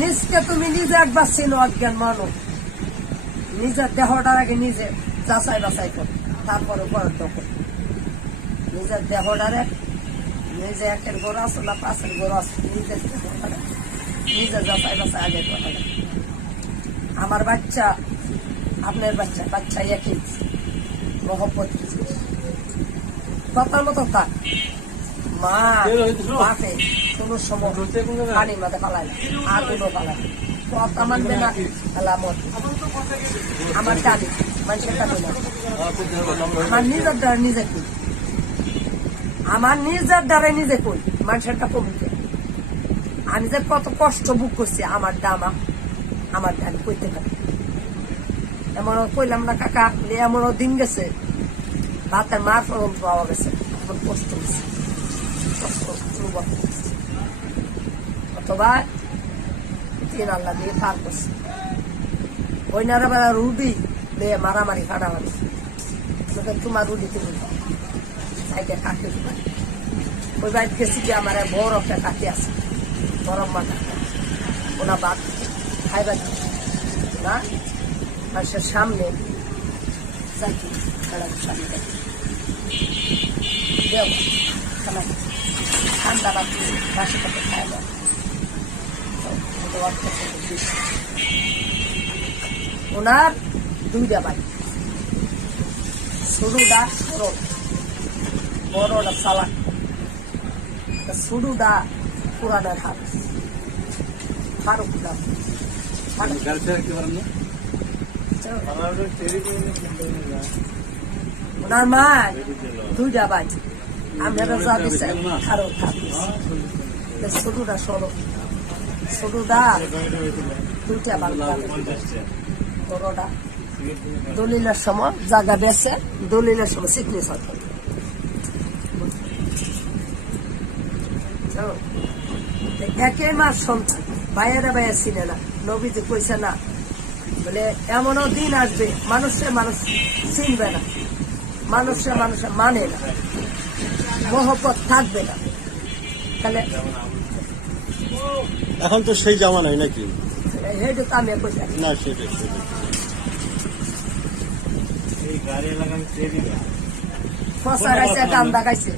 নিজকে তুমি নিজে একবার চিনো, অজ্ঞান মানো। নিজের দেহটার আগে নিজে যাচাই বাছাই করো, তারপরে পরের দখল। নিজের দেহটারে নিজে একের গরু আসো না পাশের গরু আসো, নিজের দেহটারে নিজে যাচাই বাছাই আগে করা। আমার বাচ্চা আপনার বাচ্চা, বাচ্চা একই মহব্বত কথার মতো থাক। মা বাপে কোনো সময় পানি মাঝে পালায় না, আগুনও পালায় না, কথা মানবে না। আলামত আমার টানি, মানুষের টানি না। আমার নিজের দ্বারা নিজে কই, আমার নিজের দ্বারা নিজে কই, মানুষেরটা কমিতে। আমি যে কত কষ্ট বুক করছি আমার দামা, আমার দাম কইতে পারি। এমনও কইলাম না কাকা, এমনও দিন গেছে ভাতের মার পর্যন্ত পাওয়া গেছে, এখন কষ্ট হয়েছে, অথবা তিন আল্লাহ দিয়ে পার করছে। ওই নারা বেলা রুডি মেয়ে মারামারি কাটামারি, তোমার রুডি তুমি সাইডে কাকে ওই বাড়ি গেছি যে আমার বড় একটা কাকি আছে, গরম মাথা ওনা বাদ খাইবার না মানুষের সামনে ঠান্ডা বাকি বাসি করতে খাই না। ওনার দুইটা বাড়ি, ছোটটা সরল, বড়টা সালাক। ছোটটা পুরানের হাত ফারুক নাম। ওনার মা দুইটা ভাই, আমরা যা দিচ্ছে আরো ছোটটা সরল, ছোটটা দুইটা বাংলা, বড়টা দলিলের সময় জায়গা বেছে, দলিলের সময় সিগনেচার সরকার। একই মাস সন্তান, বাইরে বাইরে চিনে না। নবীজি কইছে না বলে এমনও দিন আসবে মানুষে মানুষ চিনবে না, মানুষে মানুষে মানে না, মহব্বত থাকবে না। তাহলে এখন তো সেই জামানায় নাকি হেঁটু কামে কইছে না, সেটাই ফসা গাইছে, গান্দা গাইছে,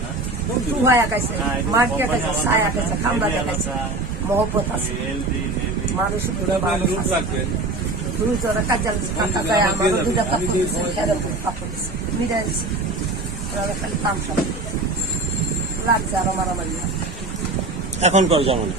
টুহায়া গাইছে, মাটিয়া গাইছে, ছায়া গাইছে, খাম্বা গাইছে, মহব্বত আছে। মানুষ দুই জনে কাজাল কাটা যায়, আমারও দুইটা কাপড় দিচ্ছে, কাপড় দিচ্ছে, মিটাই দিচ্ছে, খালি কাম সব লাগছে আরো মারামারি। এখনকার জামানায়।